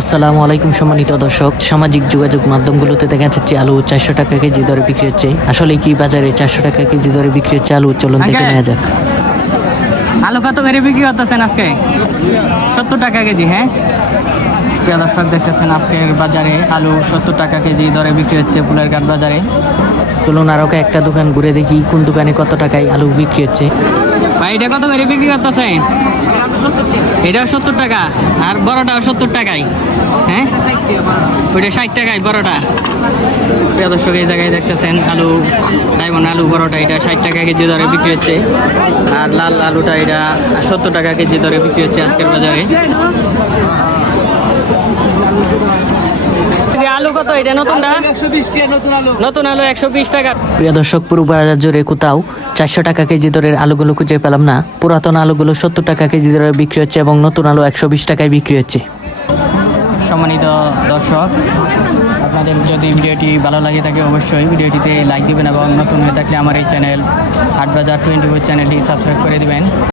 আসসালামু আলাইকুম সম্মানিত দর্শক সামাজিক যোগাযোগ মাধ্যমগুলোতে দেখা যাচ্ছে আলু চারশো টাকা কেজি দরে বিক্রি হচ্ছে। আসলে কি বাজারে চারশো টাকা কেজি দরে বিক্রি হচ্ছে আলু? চলুন দেখে। নেওয়া যাক। আলু কত করে বিক্রি করতেছেন আজকে? সত্তর টাকা কেজি হ্যাঁ? প্রিয় দর্শক দেখতেছেন আজকের বাজারে আলু সত্তর টাকা কেজি দরে বিক্রি হচ্ছে ফুলের ঘাট বাজারে। চলুন আরও একটা দোকান ঘুরে দেখি কোন দোকানে কত টাকায় আলু বিক্রি হচ্ছে। ভাই এটা কত করে বিক্রি করতেছেন? এটাও সত্তর টাকা, আর বড়টাও সত্তর টাকাই হ্যাঁ? ওইটা ষাট টাকায় বড়টা। প্রিয় দর্শক, এই জায়গায় দেখতেছেন আলু, ডায়মন্ড আলু বড়টা, এটা ষাট টাকা কেজি দরে বিক্রি হচ্ছে। আর লাল আলুটা এটা সত্তর টাকা কেজি দরে বিক্রি হচ্ছে আজকের বাজারে। আলু কত এটা? নতুনটা নতুন আলু। একশো বিশ টাকা। প্রিয় দর্শক পুরো বাজার জুড়ে কোথাও চারশো টাকা কেজি দরের আলুগুলো খুঁজে পেলাম না। পুরাতন আলুগুলো সত্তর টাকা কেজি দরে বিক্রি হচ্ছে এবং নতুন আলু একশো বিশ টাকায় বিক্রি হচ্ছে। সম্মানিত দর্শক আপনাদের যদি ভিডিওটি ভালো লাগে থাকে অবশ্যই ভিডিওটিতে লাইক দিবেন এবং নতুন হয়ে থাকলে আমার এই চ্যানেল হাটবাজার টোয়েন্টি ফোর চ্যানেলটি সাবস্ক্রাইব করে দিবেন।